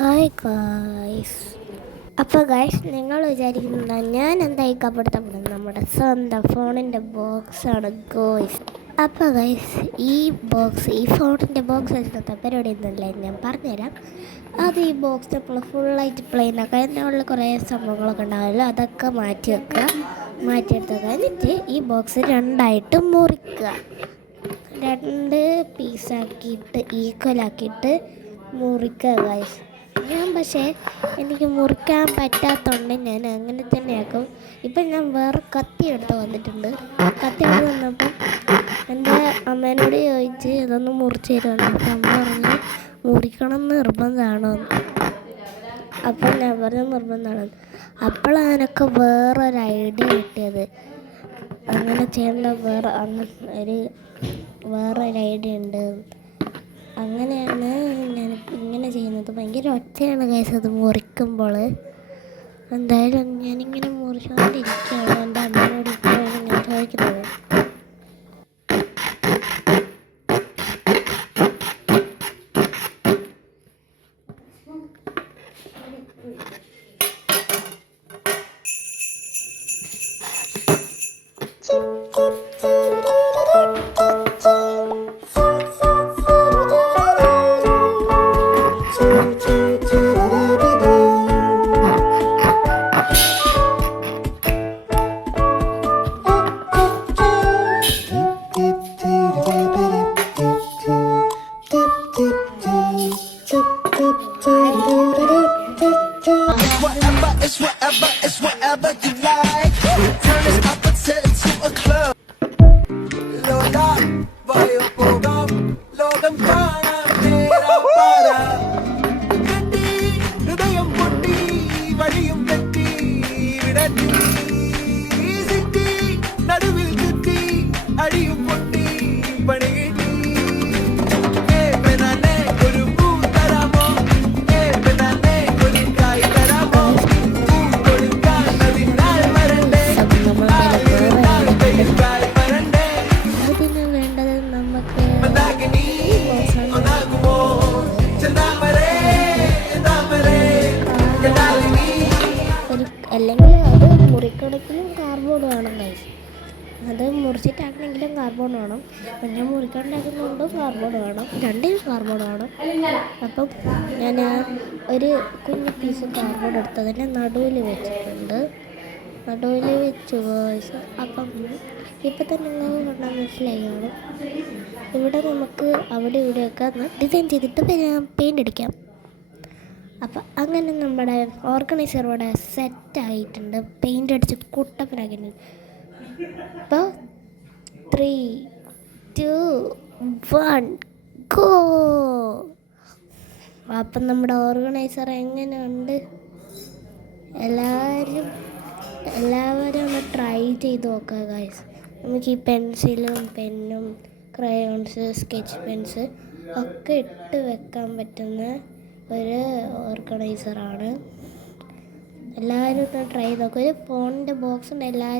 Hi guys. അപ്പോൾ guys, നിങ്ങൾ വിചാരിക്കുന്ന ഞാൻ എന്തായി കപ്പെടുത്തപ്പെടുന്നത് നമ്മുടെ സ്വന്തം ഫോണിൻ്റെ ബോക്സാണ് ഗോയ്സ്. അപ്പോൾ ഗായ്സ്, ഈ ഫോണിൻ്റെ ബോക്സ് വെച്ചിട്ട് പരിപാടി ഒന്നുമില്ല, ഞാൻ പറഞ്ഞുതരാം. ഈ ബോക്സ് നമ്മൾ ഫുള്ളായിട്ട് പ്ലെയിൻ ആക്കുക, എന്നുള്ള കുറേ സംഭവങ്ങളൊക്കെ ഉണ്ടാവില്ല, അതൊക്കെ മാറ്റിയെടുത്ത് കഴിഞ്ഞിട്ട് ഈ ബോക്സ് രണ്ടായിട്ട് മുറിക്കുക. 2 പീസാക്കിയിട്ട് ഈക്വലാക്കിയിട്ട് മുറിക്കുക ഗായ്സ്. പക്ഷേ എനിക്ക് മുറിക്കാൻ പറ്റാത്തതുകൊണ്ട് ഞാൻ അങ്ങനെ തന്നെയാക്കും. ഇപ്പം ഞാൻ വേറെ കത്തി എടുത്ത് വന്നിട്ടുണ്ട്. കത്തി എടുത്ത് വന്നപ്പം എൻ്റെ അമ്മേനോട് ചോദിച്ച് ഇതൊന്ന് മുറിച്ച് തരുമെന്ന്. അപ്പം അമ്മ പറഞ്ഞ് മുറിക്കണം നിർബന്ധമാണോ. അപ്പം ഞാൻ പറഞ്ഞ നിർബന്ധമാണ്. അപ്പോഴാണ് എനിക്ക് വേറൊരു ഐഡിയ കിട്ടിയത്. അങ്ങനെ ചെയ്യേണ്ട വേറൊരു ഐഡിയ ഉണ്ട്. അങ്ങനെയാണ് ഞാൻ ഇങ്ങനെ ചെയ്യുന്നത്. ഭയങ്കര ഒച്ചയാണ് ഗൈസ് അത് മുറിക്കുമ്പോൾ. എന്തായാലും ഞാനിങ്ങനെ മുറിച്ചുകൊണ്ടിരിക്കുകയാണ്. എൻ്റെ അമ്മയോട് ഇപ്പോഴാണ് ഞാൻ ചോദിക്കുന്നത്. It's whatever you like. Turn this opposite into a club. Lola, vayo pogam, logam kana tera para. Ketti, hridayam potti, valiyum ketti, vidatti. Sitti, naduvil kutti, adiyum potti, panigetti. അല്ലെങ്കിൽ അത് മുറിക്കണമെങ്കിലും കാർബോർഡ് വേണം ഗൈസ്. അത് മുറിച്ചിട്ടാക്കണമെങ്കിലും cardboard വേണം. ഞാൻ മുറിക്കാണ്ടാക്കുന്നതുകൊണ്ട് cardboard വേണം, 2 cardboard വേണം. അപ്പം ഞാൻ ഒരു കുഞ്ഞു പീസ് കാർബോർഡ് എടുത്തതിൻ്റെ നടുവിൽ വെച്ചിട്ടുണ്ട്. നടുവിൽ വെച്ചു ഗൈസ്. അപ്പം ഇപ്പം തന്നെ നിങ്ങൾ കണ്ടാൽ മനസ്സിലായി കാണും. ഇവിടെ നമുക്ക് അവിടെ ഇവിടെയൊക്കെ ഡിസൈൻ ചെയ്തിട്ട് പെയിൻ്റ് അടിക്കാം. അപ്പം അങ്ങനെ നമ്മുടെ ഓർഗനൈസർ ഇവിടെ സെറ്റായിട്ടുണ്ട്. പെയിൻ്റ് അടിച്ച് കുട്ടപ്പനാക്കിയിട്ടുണ്ട്. അപ്പോൾ 3, 2, 1 ഗോ. അപ്പം നമ്മുടെ ഓർഗനൈസർ എങ്ങനെയുണ്ട്? എല്ലാവരും ഒന്ന് ട്രൈ ചെയ്ത് നോക്കുക ഗൈസ്. നമുക്ക് ഈ പെൻസിലും പെന്നും ക്രയോൺസ് സ്കെച്ച് പെൻസ് ഒക്കെ ഇട്ട് വെക്കാൻ പറ്റുന്ന ഒരു ഓർഗനൈസറാണ്. എല്ലാവരും ഒന്ന് ട്രൈ ചെയ്ത് നോക്കുക. ഒരു ഫോണിൻ്റെ ബോക്സ് ഉണ്ട്, എല്ലാവരും